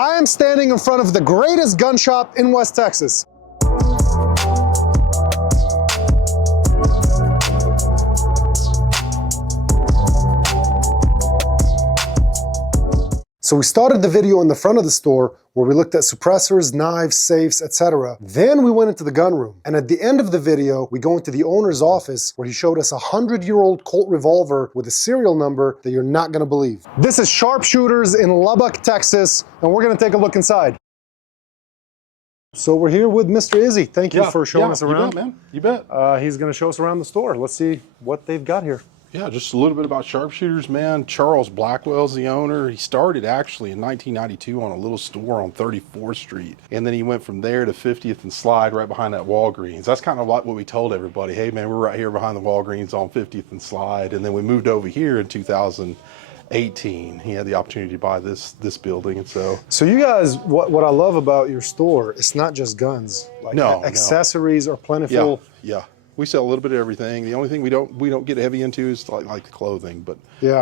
I am standing in front of the greatest gun shop in West Texas. So we started the video in the front of the store where we looked at suppressors, knives, safes, etc. Then we went into the gun room. And at the end of the video, we go into the owner's office where he showed us a 100-year-old Colt revolver with a serial number that you're not gonna believe. This is Sharpshooters in Lubbock, Texas, and we're gonna take a look inside. So we're here with Mr. Izzy. Thank you for showing us around. You bet, man. You bet. He's gonna show us around the store. Let's see what they've got here. Yeah, just a little bit about Sharpshooters, man. Charles Blackwell's the owner. He started actually in 1992 on a little store on 34th Street. And then he went from there to 50th and Slide right behind that Walgreens. That's kind of like what we told everybody. Hey, man, we're right here behind the Walgreens on 50th and Slide. And then we moved over here in 2018. He had the opportunity to buy this building. And so you guys, what I love about your store, it's not just guns. Like accessories are plentiful. Yeah. We sell a little bit of everything. The only thing we don't get heavy into is like the clothing. But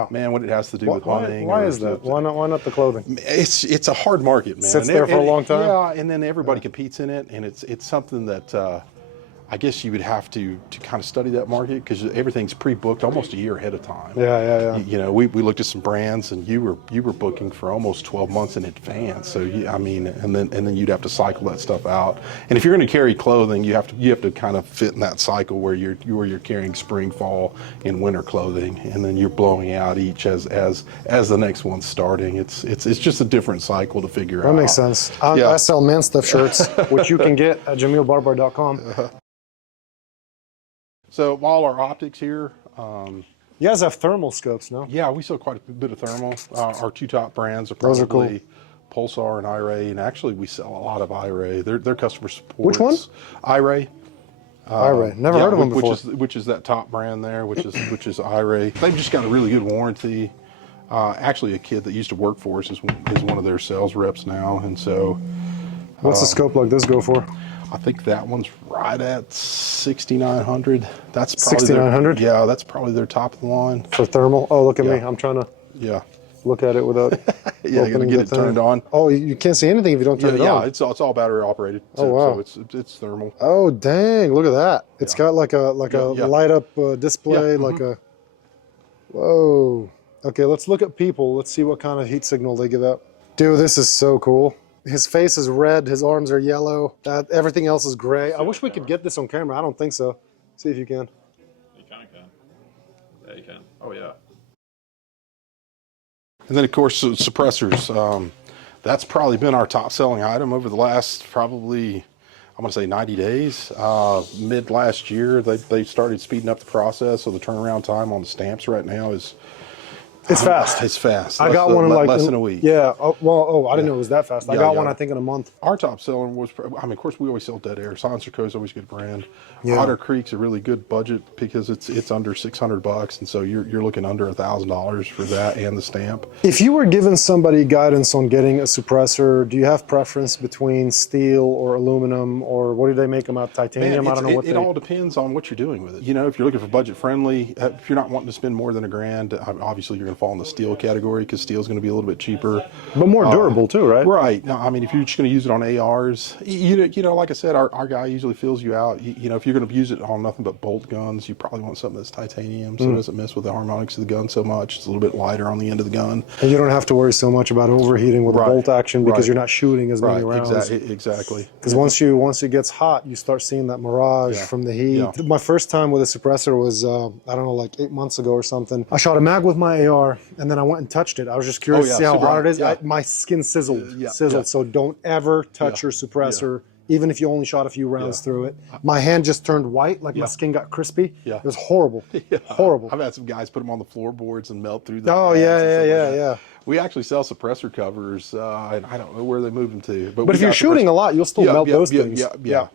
man, what it has to do with hunting. Why is that? Why not the clothing? It's a hard market, man. Sits there for a long time. Yeah, and then everybody competes in it, and it's something that I guess you would have to kind of study that market because everything's pre-booked almost a year ahead of time. Yeah. You know, we looked at some brands, and you were booking for almost 12 months in advance. So I mean, and then you'd have to cycle that stuff out. And if you're going to carry clothing, you have to kind of fit in that cycle where you're carrying spring, fall, and winter clothing, and then you're blowing out each as the next one's starting. It's just a different cycle to figure out. That makes sense. I sell man stuff shirts, which you can get at JamilBarbar.com. So while our optics here, you guys have thermal scopes, no? Yeah, we sell quite a bit of thermal. Our two top brands are probably cool. Pulsar and iRay, and actually we sell a lot of iRay. Their customer support. Which one? iRay. iRay. Never heard of them before. Which is that top brand there, which is iRay. They've just got a really good warranty. Actually, a kid that used to work for us is one of their sales reps now, and so. What's the scope like this go for? I think that one's right at 6,900. That's probably 6,900. Yeah, that's probably their top of the line for thermal. Oh, look at me! I'm trying to look at it without. You gotta get it turned on. Oh, you can't see anything if you don't turn it on. Yeah, it's all battery operated. So, wow! So it's thermal. Oh dang! Look at that! It's got like a light up display, like a. Whoa! Okay, let's look at people. Let's see what kind of heat signal they give out. Dude, this is so cool. His face is red, his arms are yellow, everything else is gray. I wish we could get this on camera. I don't think so. See if you can. You kind of can. Yeah, you can. Oh, yeah. And then, of course, suppressors. That's probably been our top selling item over the last probably, I'm going to say 90 days. Mid last year, they started speeding up the process. So the turnaround time on the stamps right now is... It's fast. It's fast. I got one in like less than a week. Yeah. I didn't know it was that fast. I got one, I think, in a month. Our top selling was, I mean, of course, we always sell Dead Air. Silencer Co. is always a good brand. Otter Creek's a really good budget because it's under $600, and so you're looking under $1,000 for that and the stamp. If you were giving somebody guidance on getting a suppressor, do you have preference between steel or aluminum, or what do they make them out? Titanium? Man, I don't know what it all depends on what you're doing with it. You know, if you're looking for budget friendly, if you're not wanting to spend more than $1,000, obviously you're going to fall in the steel category because steel is going to be a little bit cheaper, but more durable too, right? Right. No, I mean, if you're just going to use it on ARs, you know, like I said, our guy usually fills you out. You know, if you're going to use it on nothing but bolt guns, you probably want something that's titanium, so it doesn't mess with the harmonics of the gun so much. It's a little bit lighter on the end of the gun, and you don't have to worry so much about overheating with the bolt action because you're not shooting as many rounds. Exactly. Because once it gets hot, you start seeing that mirage from the heat. Yeah. My first time with a suppressor was I don't know, like 8 months ago or something. I shot a mag with my AR, and then I went and touched it. I was just curious to see how hot it is. My skin sizzled. So don't ever touch your suppressor, even if you only shot a few rounds through it. My hand just turned white, like my skin got crispy. It was horrible. Horrible. I've had some guys put them on the floorboards and melt through them. Oh, yeah. We actually sell suppressor covers, and I don't know where they moved them to. But if you're shooting a lot, you'll still melt those things. Yeah.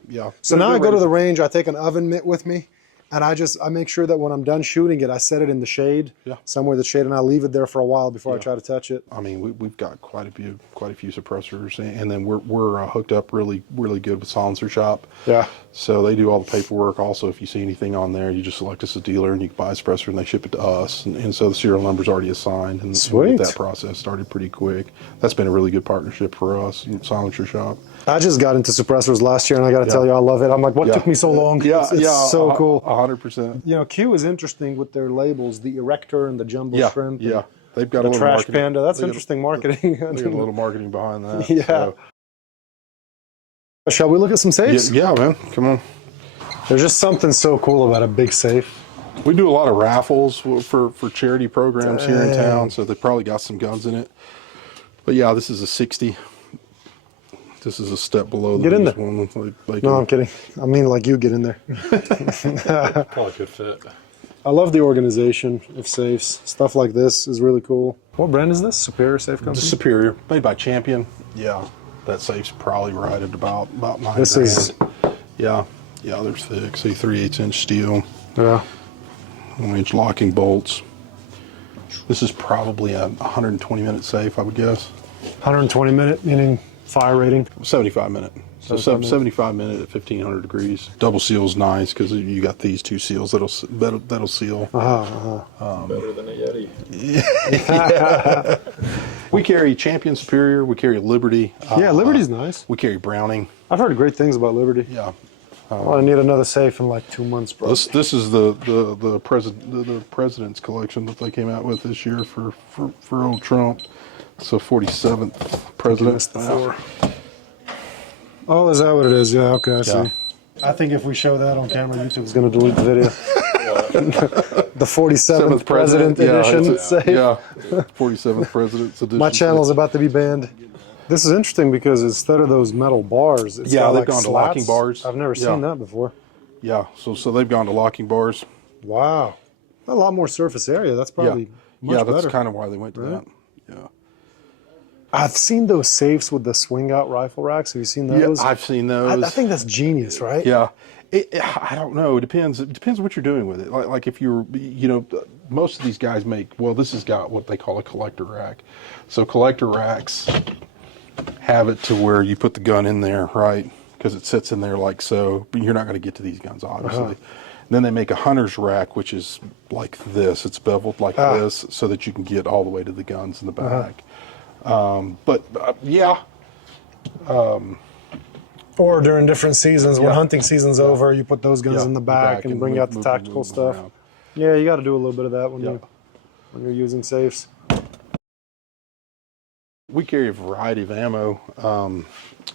So now I go to the range, I take an oven mitt with me, And I make sure that when I'm done shooting it, I set it in the shade, somewhere the shade, and I leave it there for a while before I try to touch it. I mean, we've got quite a few suppressors, and then we're hooked up really good with Silencer Shop. Yeah. So they do all the paperwork. Also, if you see anything on there, you just select us as a dealer, and you can buy a suppressor, and they ship it to us. And so the serial number's already assigned, and we get that process started pretty quick. That's been a really good partnership for us, Silencer Shop. I just got into suppressors last year, and I got to tell you, I love it. I'm like, what took me so long? It's so cool. 100%. You know, Q is interesting with their labels, the Erector and the Jumbo Shrimp. Yeah, they've got the a little Trash marketing. Panda. That's interesting marketing. They got a little marketing behind that. Yeah. So. Shall we look at some safes? Yeah, man. Come on. There's just something so cool about a big safe. We do a lot of raffles for charity programs here in town, so they probably got some guns in it. But yeah, this is a 60. This is a step below the biggest one. No, I'm kidding. I mean, like, you get in there. Probably could fit. I love the organization of safes. Stuff like this is really cool. What brand is this? Superior Safe Company? It's Superior, made by Champion. Yeah, that safe's probably right at about $9 This grand. is... Yeah, they're thick. See, 3/8" steel. Yeah. 1-inch locking bolts. This is probably a 120-minute safe, I would guess. 120-minute, meaning fire rating? 75-minute. So 75-minute at 1,500 degrees. Double seal's nice because you got these two seals that'll seal. Better than a Yeti. Yeah. We carry Champion Superior. We carry Liberty. Yeah, Liberty's nice. We carry Browning. I've heard great things about Liberty. Yeah. Well, I need another safe in like 2 months, bro. This is the president's collection that they came out with this year for old Trump. So 47th president. Oh, is that what it is? Yeah, okay, I see. I think if we show that on camera, YouTube's going to delete the video. The 47th President Edition safe. Yeah, 47th President's Edition. My channel's about to be banned. This is interesting because instead of those metal bars, it's got they've like gone to slats. locking bars. I've never seen that before. Yeah, so they've gone to locking bars. Wow. A lot more surface area. That's probably much better. That's kind of why they went to that. Yeah. I've seen those safes with the swing-out rifle racks. Have you seen those? Yeah, I've seen those. I think that's genius, right? Yeah. I don't know. It depends what you're doing with it. Like if you're, most of these guys this has got what they call a collector rack. So collector racks have it to where you put the gun in there, right? Because it sits in there like so, but you're not going to get to these guns, obviously. And then they make a hunter's rack, which is like this. It's beveled like this so that you can get all the way to the guns in the back. Or during different seasons, when hunting season's over, you put those guns in the back and bring out the tactical stuff. Around. Yeah, you got to do a little bit of that when you're using safes. We carry a variety of ammo.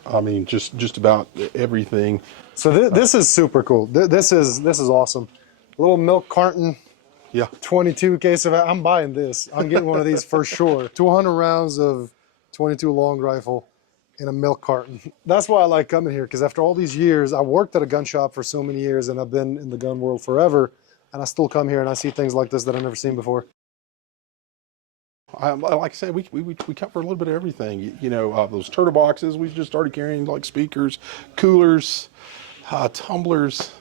I mean, just about everything. So this is super cool. This is awesome. A little milk carton. Yeah. 22 case of. I'm buying this. I'm getting one of these for sure. 200 rounds of 22 long rifle in a milk carton. That's why I like coming here, because after all these years, I worked at a gun shop for so many years, and I've been in the gun world forever, and I still come here and I see things like this that I've never seen before. Like I said, we cover a little bit of everything. Those turtle boxes, we've just started carrying, like speakers, coolers, tumblers.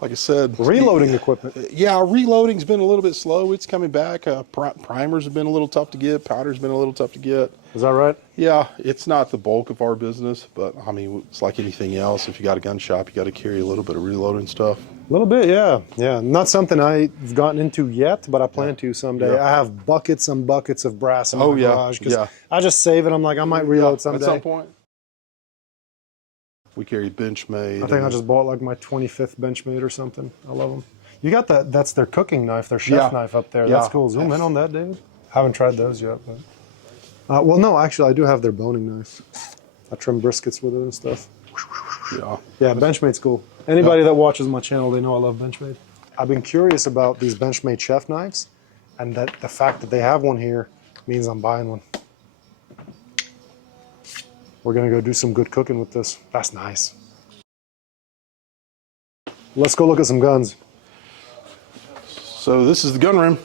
Like I said, reloading equipment. Yeah, reloading's been a little bit slow. It's coming back. Primers have been a little tough to get. Powder's been a little tough to get. Is that right? Yeah, it's not the bulk of our business, but I mean, it's like anything else. If you got a gun shop, you got to carry a little bit of reloading stuff. A little bit, yeah. Not something I've gotten into yet, but I plan to someday. I have buckets and buckets of brass in my garage because I just save it. I'm like, I might reload someday. At some point. We carry Benchmade. I think I just bought like my 25th Benchmade or something. I love them. You got that? That's their cooking knife, their chef knife up there. That's cool. Zoom in on that, David. Haven't tried those yet. But. Well, no, actually, I do have their boning knife. I trim briskets with it and stuff. Yeah, Benchmade's cool. Anybody that watches my channel, they know I love Benchmade. I've been curious about these Benchmade chef knives, and that the fact that they have one here means I'm buying one. We're gonna go do some good cooking with this. That's nice. Let's go look at some guns. So this is the gun room.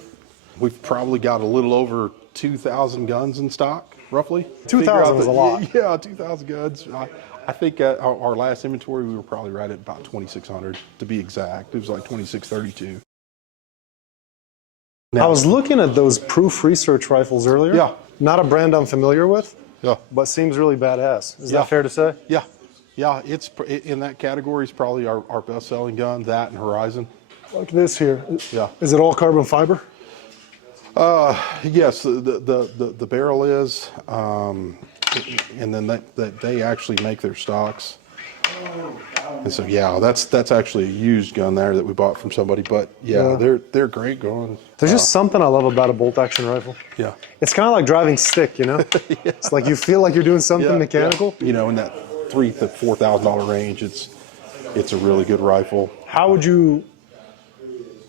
We've probably got a little over 2,000 guns in stock. roughly. 2,000 is a lot. Yeah, 2,000 guns. I think our last inventory, we were probably right at about 2,600 to be exact. It was like 2,632. I was looking at those proof research rifles earlier. Yeah. Not a brand I'm familiar with, Yeah. but seems really badass. Is that fair to say? Yeah. Yeah, it's in that category is probably our best-selling gun, that and Horizon. Like this here. Yeah. Is it all carbon fiber? Yes, the barrel is, and then they actually make their stocks. And so yeah, that's actually a used gun there that we bought from somebody. But yeah, they're great guns. There's just something I love about a bolt action rifle. Yeah. It's kind of like driving stick, you know? It's like you feel like you're doing something mechanical. Yeah. You know, in that $3,000 to $4,000 range, it's a really good rifle. How would you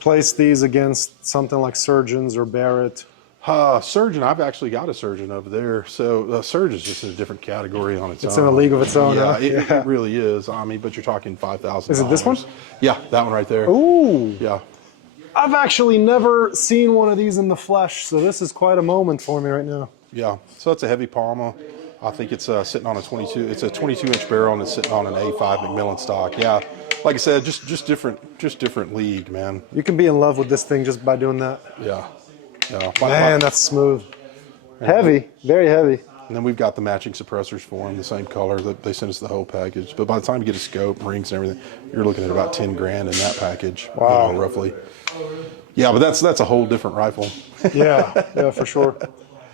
place these against something like Surgeons or Barrett? Surgeon, I've actually got a Surgeon over there. So Surgeon's just in a different category on its own. It's in a league of its own, Yeah, huh? it really is. I mean, but you're talking $5,000. Is it this one? Yeah, that one right there. Ooh. Yeah. I've actually never seen one of these in the flesh, so this is quite a moment for me right now. Yeah, so it's a heavy Palma. I think it's sitting on a 22. It's a 22-inch barrel and it's sitting on an A5 Macmillan stock. Yeah, like I said, just different league, man. You can be in love with this thing just by doing that. Yeah, yeah. Man, that's smooth. Heavy, very heavy. And then we've got the matching suppressors for them, the same color. They sent us the whole package. But by the time you get a scope, rings, and everything, you're looking at about 10 grand in that package. Wow, you know, roughly. Yeah, but that's a whole different rifle. yeah, for sure.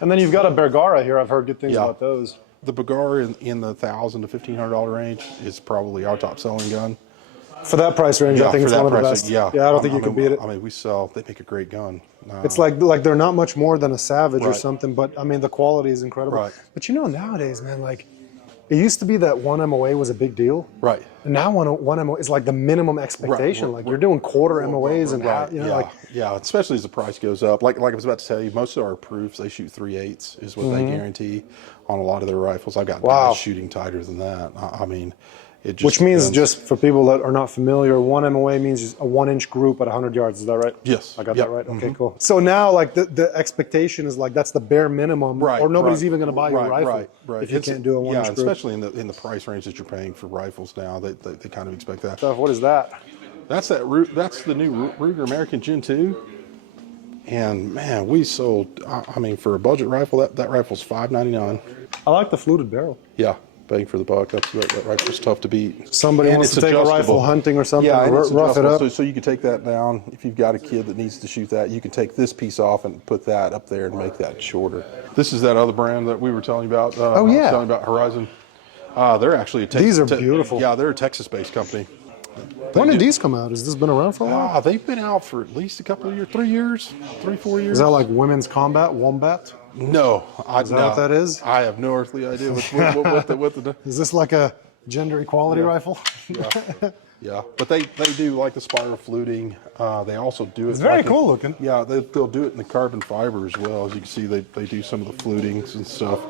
And then you've got a Bergara here. I've heard good things about those. The Bergara in the $1,000 to $1,500 range is probably our top selling gun. For that price range, I think it's one of the best. Yeah, I don't think you can beat it. I mean, they make a great gun. It's like they're not much more than a Savage or something, but I mean, the quality is incredible. Right. But you know, nowadays, man, like, it used to be that one MOA was a big deal. Right. And now one MOA is like the minimum expectation. Like, you're doing quarter MOAs and yeah, especially as the price goes up. Like I was about to tell you, most of our proofs, they shoot 3/8 is what they guarantee on a lot of their rifles. I've got guys shooting tighter than that. I mean, it just which means, just for people that are not familiar, one MOA means just a 1-inch group at 100 yards. Is that right? Yes. I got that right? Okay, cool. So now, like, the expectation is like that's the bare minimum, or nobody's even going to buy your rifle if you can't do a 1-inch group. Yeah, especially in the price range that you're paying for rifles now, they kind of expect that. What is that? That's the new Ruger American Gen 2. And man, we sold, I mean, for a budget rifle, that rifle's $5.99. I like the fluted barrel. Yeah, bang for the buck. That rifle's tough to beat. Somebody wants to take a rifle hunting or something, rough it up. So you can take that down. If you've got a kid that needs to shoot that, you can take this piece off and put that up there and make that shorter. This is that other brand that we were telling you about. I was telling you about Horizon. They're actually these are beautiful. Yeah, they're a Texas-based company. When did these come out? Has this been around for a while? They've been out for at least a couple of years, 3 years, 4 years. Is that like women's combat, wombat? No. Is that what that is? I have no earthly idea what the Is this like a gender equality rifle? Yeah, but they do like the spiral fluting. They also do it. It's very cool looking. Yeah, they'll do it in the carbon fiber as well. As you can see, they do some of the flutings and stuff.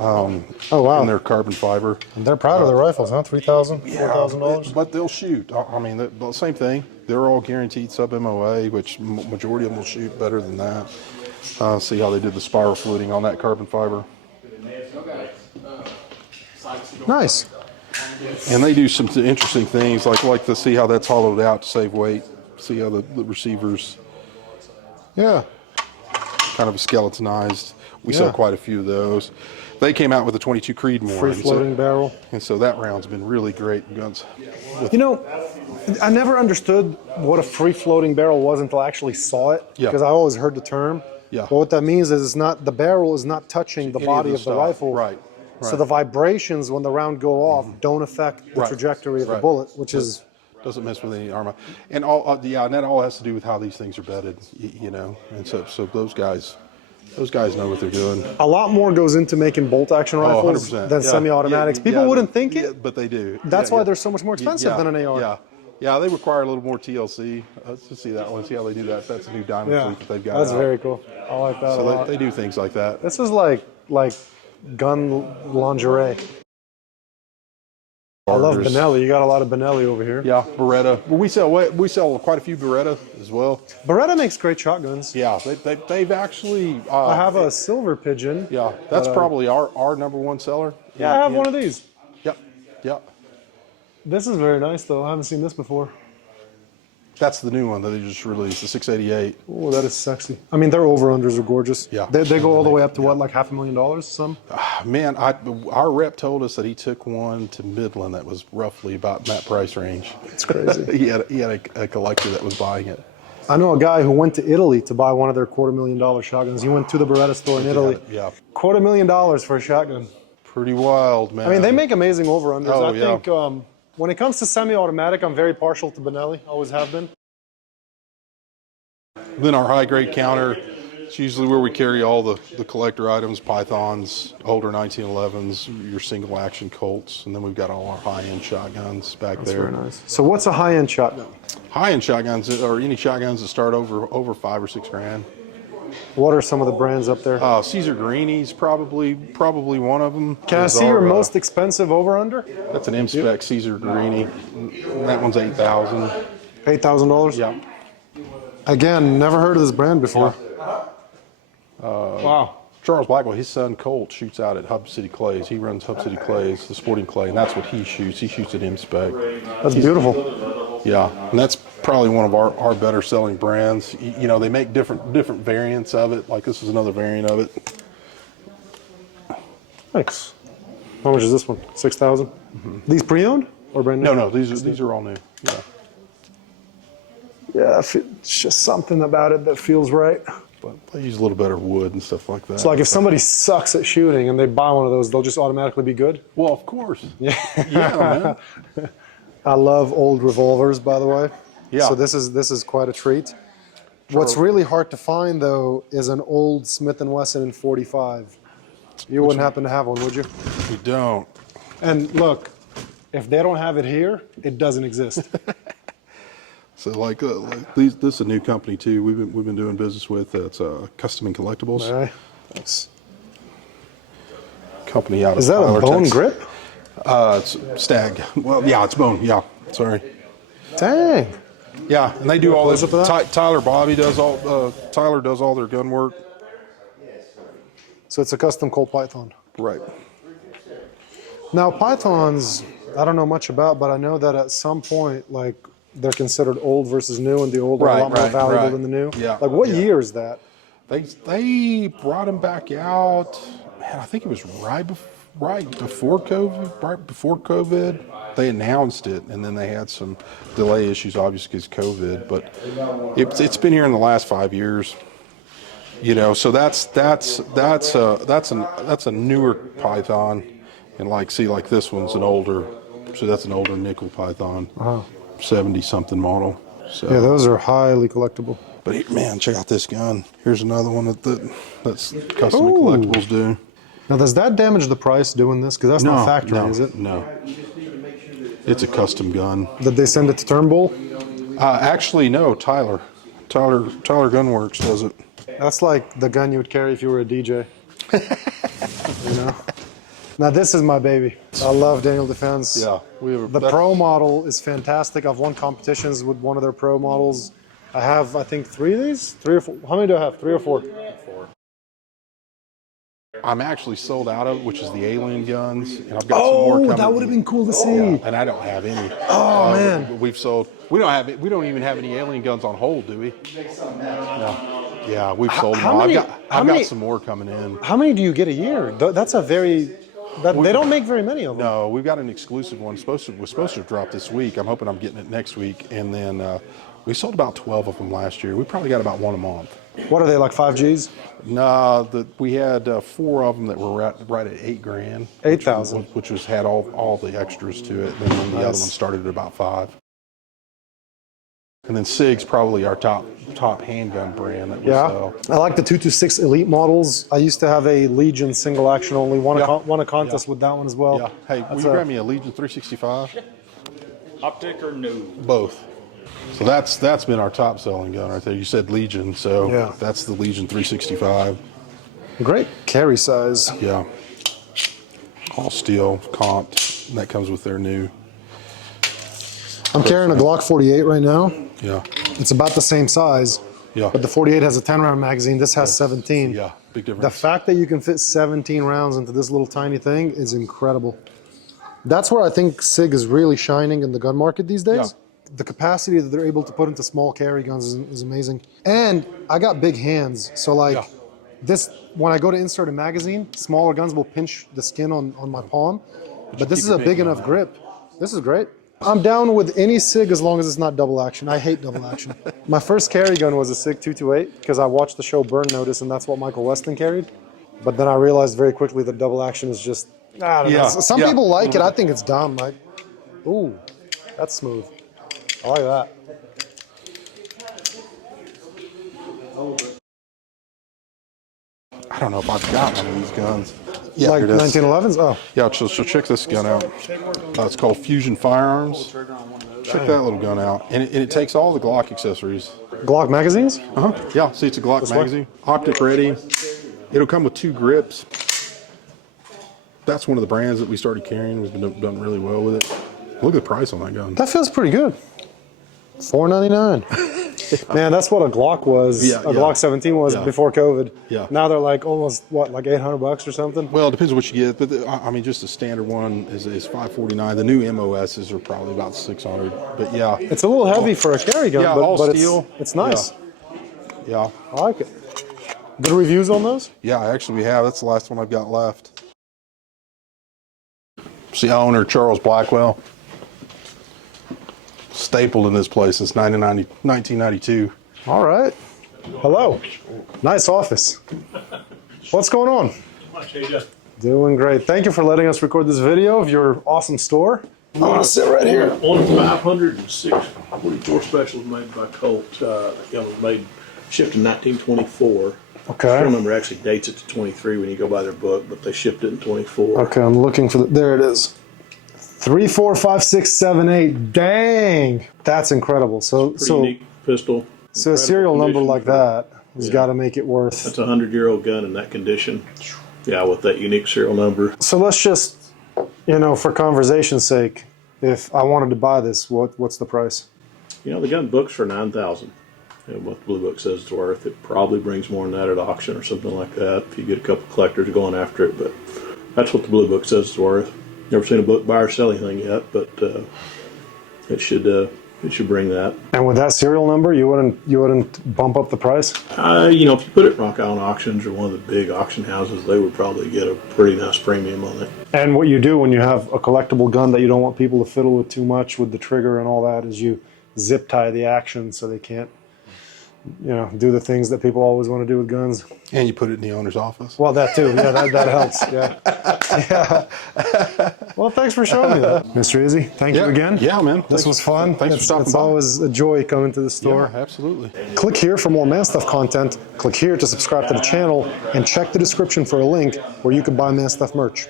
Oh, wow. And they're carbon fiber. And they're proud of their rifles, huh? $3,000, $4,000? But they'll shoot. I mean, the same thing. They're all guaranteed sub-MOA, which majority of them will shoot better than that. See how they did the spiral fluting on that carbon fiber. Nice. And they do some interesting things, like to see how that's hollowed out to save weight. See how the receivers, kind of skeletonized. We sell quite a few of those. They came out with a 22 Creedmoor. Free floating barrel. And so that round's been really great in guns. You know, I never understood what a free floating barrel was until I actually saw it. Because I always heard the term. Yeah. But what that means is the barrel is not touching the body of the rifle. Right. So the vibrations when the round go off don't affect the trajectory of the bullet, which is... Doesn't mess with any armor. And and that all has to do with how these things are bedded, you know. And so those guys know what they're doing. A lot more goes into making bolt-action rifles than semi-automatics. People wouldn't think it, but they do. That's why they're so much more expensive than an AR. Yeah, they require a little more TLC. Let's just see that one, see how they do that. That's a new diamond fleet that they've got. That's very cool. I like that a lot. They do things like that. This is like gun lingerie. I love Benelli. You got a lot of Benelli over here. Yeah, Beretta. Well, we sell quite a few Beretta as well. Beretta makes great shotguns. Yeah, they've actually. I have a Silver Pigeon. Yeah, that's probably our #1 seller. Yeah, I have one of these. Yep, yep. This is very nice, though. I haven't seen this before. That's the new one that they just released, the 688. Oh, that is sexy. I mean, their over-unders are gorgeous. Yeah. They go all the way up to what, like $500,000 some? Man, our rep told us that he took one to Midland that was roughly about in that price range. It's crazy. he had a collector that was buying it. I know a guy who went to Italy to buy one of their $250,000 shotguns. He went to the Beretta store in Italy. Yeah. $250,000 for a shotgun. Pretty wild, man. I mean, they make amazing over-unders. Oh, I yeah. think when it comes to semi-automatic, I'm very partial to Benelli. Always have been. Then our high-grade counter, it's usually where we carry all the collector items, Pythons, older 1911s, your single-action Colts, and then we've got all our high-end shotguns back there. Very nice. So what's a high-end shotgun? High-end shotguns, or any shotguns that start over $5 or $6 grand. What are some of the brands up there? Caesar Greenies, probably one of them. Can I see your most expensive over-under? That's an M-Spec Caesar Greenie. That one's $8,000. $8,000? Yeah. Again, never heard of this brand before. Wow. Charles Blackwell, his son Colt shoots out at Hub City Clays. He runs Hub City Clays, the sporting clay, and that's what he shoots. He shoots at M-Spec. That's beautiful. Yeah, and that's probably one of our better selling brands. You know, they make different variants of it. Like this is another variant of it. Thanks. How much is this one? 6,000. Mm-hmm. These pre-owned or brand new? No, these are all new. Yeah. Yeah, it's just something about it that feels right. But they use a little better wood and stuff like that. It's like if somebody sucks at shooting and they buy one of those, they'll just automatically be good. Well, of course. Yeah. Yeah, man. I love old revolvers, by the way. Yeah. So this is quite a treat. What's really hard to find though is an old Smith & Wesson in .45. You wouldn't happen to have one, would you? We don't. And look, if they don't have it here, it doesn't exist. So like these, this is a new company too. We've been doing business with. It's Custom and Collectibles. All right. That's company out of. Is that Tyler, a bone Texas. grip? It's Stag. Well, yeah, it's bone. Yeah, sorry. Dang. Yeah, and they do all this. Close up of that? Tyler Bobby does all. Tyler does all their gun work. So it's a custom Colt Python. Right. Now Pythons, I don't know much about, but I know that at some point, like, they're considered old versus new, and the old are a lot more valuable than the new. Yeah. Like, what year is that? They brought him back out. Man, I think it was right before COVID. Right before COVID, they announced it, and then they had some delay issues, obviously because COVID. But it's been here in the last 5 years. You know, so that's a newer Python, and like this one's an older. So that's an older nickel Python. 70-something model. So. Yeah, those are highly collectible. But here, man, check out this gun. Here's another one that's Custom and Collectibles do. Now, does that damage the price doing this? Because that's not factory, is it? No. It's a custom gun. Did they send it to Turnbull? Actually, no. Tyler Gunworks does it. That's like the gun you would carry if you were a DJ. You know? Now this is my baby. I love Daniel Defense. Yeah, the Pro model is fantastic. I've won competitions with one of their Pro models. I have, I think, 3 of these? 3 or 4. How many do I have? 3 or 4? 4. I'm actually sold out of, which is the Alien guns, and I've got some more coming. Oh, that would have been cool to see. Yeah, and I don't have any. Oh man, we've sold. We don't even have any Alien guns on hold, do we? No. Yeah, we've sold them all. I've got some more coming in. How many do you get a year? That's a very. They don't make very many of them. No, we've got an exclusive one. Was supposed to drop this week. I'm hoping I'm getting it next week. And then we sold about 12 of them last year. We probably got about 1 a month. What are they, like 5Gs? No, we had 4 of them that were right at $8 grand. 8,000. Which had all the extras to it. And then the other one started at about 5. And then Sig's probably our top handgun brand that we sell. I like the 226 Elite models. I used to have a Legion single action only. Won a contest with that one as well. Yeah. Hey, will you grab me a Legion 365? Optic or no? Both. So that's been our top selling gun right there. You said Legion, so that's the Legion 365. Great carry size. Yeah. All steel, comped. And that comes with their new. I'm carrying a Glock 48 right now. Yeah. It's about the same size. Yeah. But the 48 has a 10-round magazine. This has 17. Yeah, big difference. The fact that you can fit 17 rounds into this little tiny thing is incredible. That's where I think Sig is really shining in the gun market these days. Yeah. The capacity that they're able to put into small carry guns is amazing. And I got big hands, so like this, when I go to insert a magazine, smaller guns will pinch the skin on my palm. But this is a big enough grip. This is great. I'm down with any Sig as long as it's not double action. I hate double action. My first carry gun was a Sig 228 because I watched the show Burn Notice and that's what Michael Weston carried. But then I realized very quickly that double action is just, I don't know. Some people like it. I think it's dumb. Like, ooh, that's smooth. I like that. I don't know if I've got one of these guns. Yeah, Like 1911s? Oh. Yeah, so check this gun out. It's called Fusion Firearms. Check that little gun out. And it takes all the Glock accessories. Glock magazines? Uh-huh. Yeah, see, it's a Glock magazine. Optic ready. It'll come with 2 grips. That's one of the brands that we started carrying. We've been done really well with it. Look at the price on that gun. That feels pretty good. $4.99. Man, that's what a Glock was. Glock 17 was before COVID. Yeah. Now they're like almost what, like $800 or something? Well, it depends on what you get, but I mean, just the standard one is $549. The new MOSs are probably about $600. But yeah, it's a little heavy for a carry gun, but steel. It's nice. Yeah, I like it. Good reviews on those? Yeah, actually we have. That's the last one I've got left. See, owner Charles Blackwell. Stapled in this place since 1992. All right. Hello. Nice office. What's going on? Doing great. Thank you for letting us record this video of your awesome store. I'm going to sit right here. One 506 44 specials made by Colt. The gun was shipped in 1924. Okay. The serial number actually dates it to 23 when you go by their book, but they shipped it in 24. Okay, I'm looking for there it is. 3, 4, 5, 6, 7, 8. Dang, that's incredible. So unique pistol. So a serial number like that has got to make it worth. That's a 100-year-old gun in that condition. Yeah, with that unique serial number. So let's just, for conversation's sake, if I wanted to buy this, what's the price? The gun books for $9,000. And what the Blue Book says it's worth. It probably brings more than that at auction or something like that if you get a couple collectors going after it. But that's what the Blue Book says it's worth. Never seen a book buy or sell anything yet, but it should bring that. And with that serial number, you wouldn't bump up the price? If you put it in Rock Island Auctions or one of the big auction houses, they would probably get a pretty nice premium on it. And what you do when you have a collectible gun that you don't want people to fiddle with too much with the trigger and all that is you zip tie the action so they can't do the things that people always want to do with guns. And you put it in the owner's office. Well, that too. Yeah, that helps. Yeah. Well, thanks for showing me that, Mr. Izzy. Thank you again. Yeah, man. This was fun. Thanks for stopping by. It's always a joy coming to the store. Yeah, absolutely. Click here for more Man Stuff content. Click here to subscribe to the channel, and check the description for a link where you can buy Man Stuff merch.